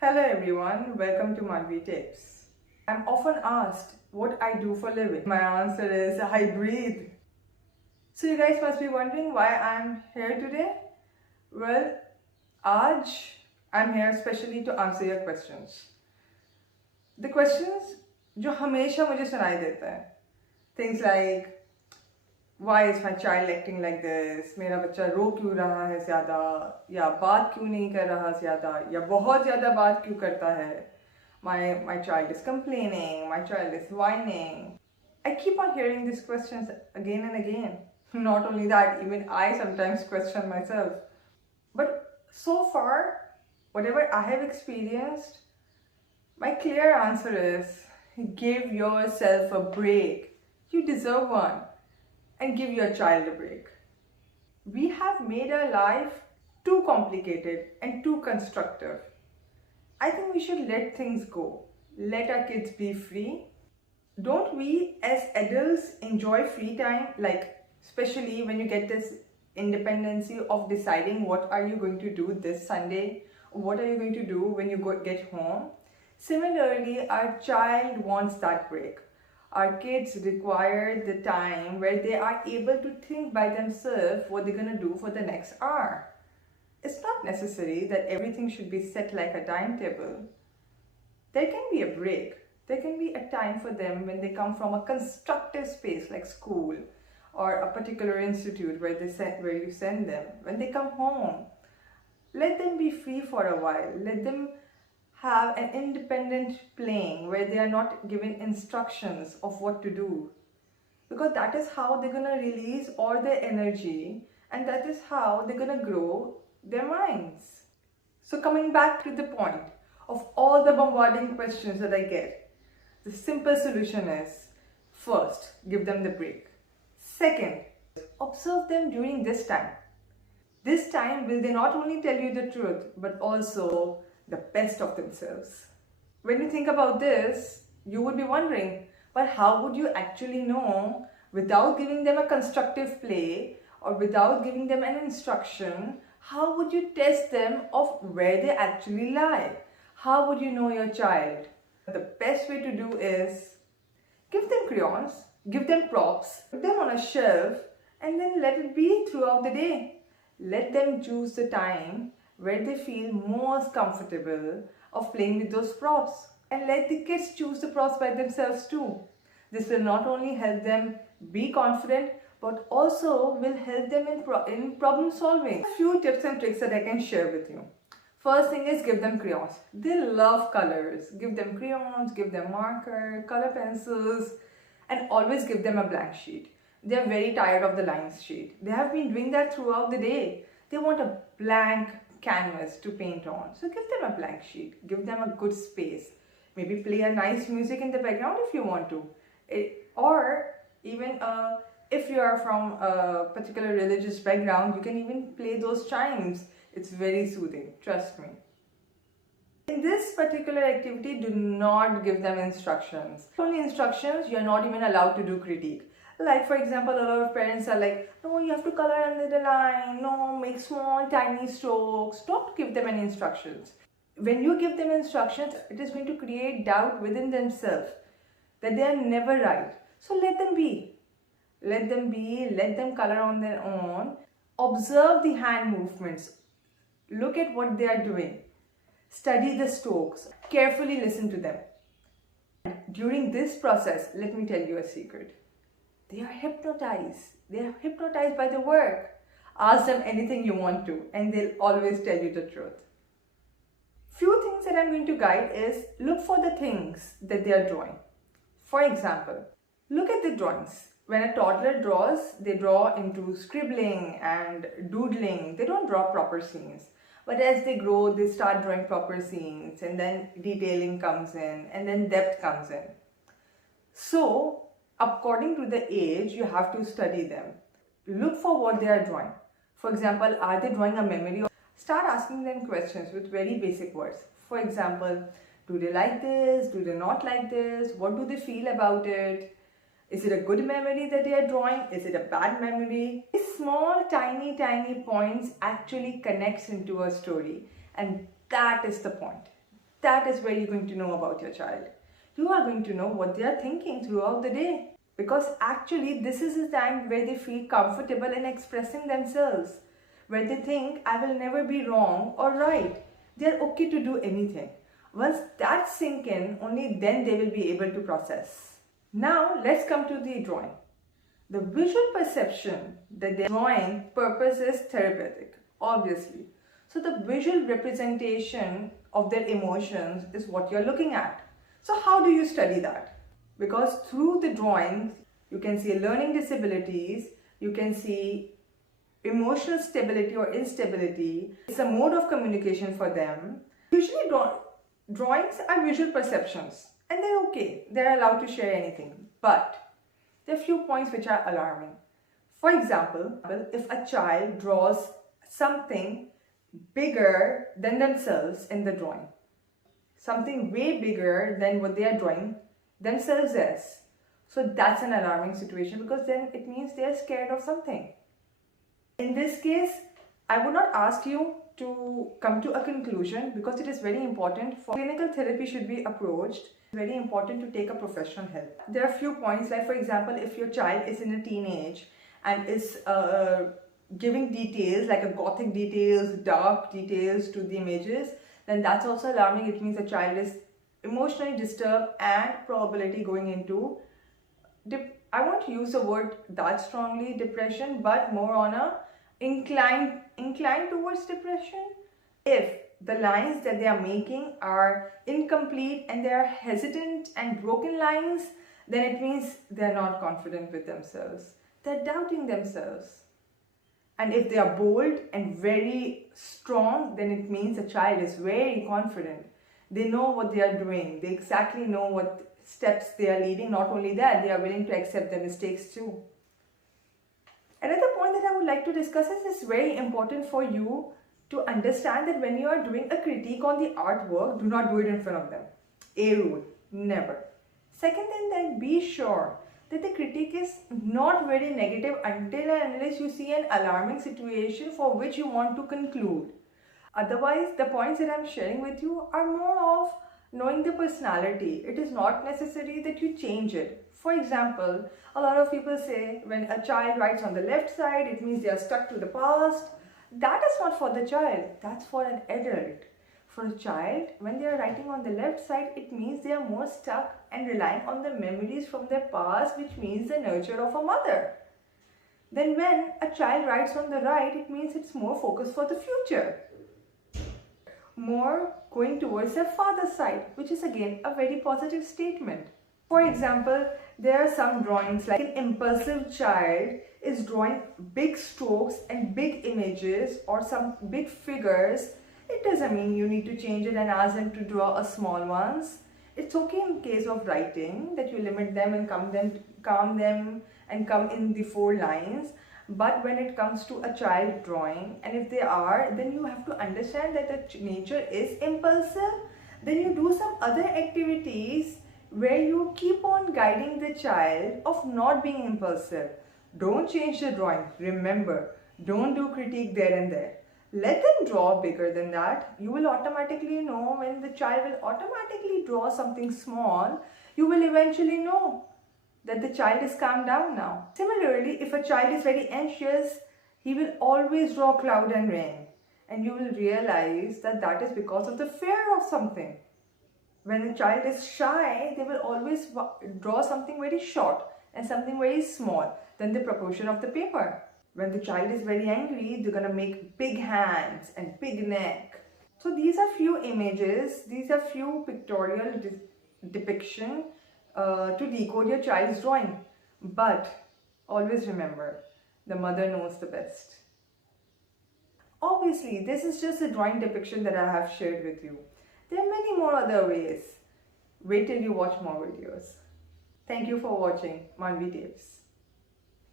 Hello everyone, welcome to Madhvi Tips. I'm often asked what I do for a living. My answer is I breathe. So you guys must be wondering why I'm here today. Well, Aj, I'm here especially to answer your questions. The questions जो हमेशा मुझे सुनाई देता है. Things like why is my child acting like this? मेरा बच्चा रो क्यों रहा है ज़्यादा, या बात क्यों नहीं कर रहा ज़्यादा, या बहुत ज़्यादा बात क्यों करता है? My child is complaining, my child is whining. I keep on hearing these questions again and again. Not only that, even I sometimes question myself. But so far, whatever I have experienced, my clear answer is give yourself a break. You deserve one. And give your child a break. We have made our life too complicated and too constructive. I think we should let things go. Let our kids be free. Don't we as adults enjoy free time? Like, especially when you get this independency of deciding what are you going to do this Sunday? What are you going to do when you get home? Similarly, our child wants that break. Our kids require the time where they are able to think by themselves what they're going to do for the next hour. It's not necessary that everything should be set like a timetable. There can be a break. There can be a time for them when they come from a constructive space like school or a particular institute where you send them. When they come home, let them be free for a while. Let them have an independent playing where they are not given instructions of what to do, because that is how they're going to release all their energy, and that is how they're going to grow their minds. So coming back to the point of all the bombarding questions that I get, the simple solution is, first, give them the break. Second, observe them during this time. This time will they not only tell you the truth but also the best of themselves. When you think about this, you would be wondering, but how would you actually know without giving them a constructive play or without giving them an instruction? How would you test them of where they actually lie? How would you know your child? The best way to do is give them crayons, give them props, put them on a shelf, and then let it be throughout the day. Let them choose the time where they feel most comfortable of playing with those props, and let the kids choose the props by themselves too. This will not only help them be confident but also will help them in problem solving. A few tips and tricks that I can share with you. First thing is, give them crayons. They love colors. Give them crayons, give them marker, color pencils, and always give them a blank sheet. They are very tired of the lines sheet. They have been doing that throughout the day. They want a blank canvas to paint on. So give them a blank sheet. Give them a good space. Maybe play a nice music in the background if you want to. Or even if you are from a particular religious background, you can even play those chimes. It's very soothing, trust me. In this particular activity, do not give them instructions. Only instructions, you're not even allowed to do critique. Like for example, a lot of parents are like, no, you have to color under the line, no, make small tiny strokes. Don't give them any instructions. When you give them instructions, it is going to create doubt within themselves that they are never right. So let them be. Let them be, let them color on their own. Observe the hand movements. Look at what they are doing. Study the strokes. Carefully listen to them. During this process, let me tell you a secret. They are hypnotized. They are hypnotized by the work. Ask them anything you want to and they'll always tell you the truth. Few things that I'm going to guide is, look for the things that they are drawing. For example, look at the drawings. When a toddler draws, they draw into scribbling and doodling. They don't draw proper scenes. But as they grow, they start drawing proper scenes, and then detailing comes in, and then depth comes in. So, according to the age, you have to study them. Look for what they are drawing. For example, are they drawing a memory? Start asking them questions with very basic words. For example, do they like this? Do they not like this? What do they feel about it? Is it a good memory that they are drawing? Is it a bad memory? These small, tiny points actually connects into a story, and that is the point. That is where you're going to know about your child. You are going to know what they are thinking throughout the day. Because actually this is a time where they feel comfortable in expressing themselves. Where they think, I will never be wrong or right. They are okay to do anything. Once that sink in, only then they will be able to process. Now let's come to the drawing. The visual perception that the drawing purpose is therapeutic, obviously. So the visual representation of their emotions is what you're looking at. So how do you study that? Because through the drawings, you can see learning disabilities, you can see emotional stability or instability. It's a mode of communication for them. Usually drawings are visual perceptions and they're okay. They're allowed to share anything. But there are a few points which are alarming. For example, if a child draws something bigger than themselves in the drawing, something way bigger than what they are drawing themselves as, so that's an alarming situation, because then it means they are scared of something. In this case, I would not ask you to come to a conclusion, because it is very important for clinical therapy should be approached. It's very important to take a professional help. There are a few points, like for example, if your child is in a teenage and is giving details like a gothic details, dark details to the images, then that's also alarming. It means the child is emotionally disturbed and probability going into I won't use the word that strongly depression, but more on a inclined towards depression. If the lines that they are making are incomplete and they are hesitant and broken lines, then it means they're not confident with themselves. They're doubting themselves. And if they are bold and very strong, then it means the child is very confident. They know what they are doing. They exactly know what steps they are leading. Not only that, they are willing to accept their mistakes too. Another point that I would like to discuss is it's very important for you to understand that when you are doing a critique on the artwork, do not do it in front of them. A rule, never. Second thing, that be sure that the critique is not very negative until and unless you see an alarming situation for which you want to conclude. Otherwise, the points that I'm sharing with you are more of knowing the personality. It is not necessary that you change it. For example, a lot of people say when a child writes on the left side, it means they are stuck to the past. That is not for the child, that's for an adult. For a child, when they are writing on the left side, it means they are more stuck and relying on the memories from their past, which means the nurture of a mother. Then when a child writes on the right, it means it's more focused for the future. More going towards their father's side, which is again a very positive statement. For example, there are some drawings like an impulsive child is drawing big strokes and big images or some big figures. It doesn't mean you need to change it and ask them to draw a small ones. It's okay in case of writing that you limit them and calm them and come in the 4 lines. But when it comes to a child drawing, and if they are, then you have to understand that the nature is impulsive. Then you do some other activities where you keep on guiding the child of not being impulsive. Don't change the drawing. Remember, don't do critique there and there. Let them draw bigger than that. You will automatically know when the child will automatically draw something small. You will eventually know that the child is calmed down now. Similarly, if a child is very anxious, he will always draw cloud and rain. And you will realize that that is because of the fear of something. When a child is shy, they will always draw something very short and something very small than the proportion of the paper. When the child is very angry, they're gonna make big hands and big neck. So these are few images, these are few pictorial depiction to decode your child's drawing. But always remember, the mother knows the best. Obviously, this is just a drawing depiction that I have shared with you. There are many more other ways. Wait till you watch more videos. Thank you for watching Manvi Tips.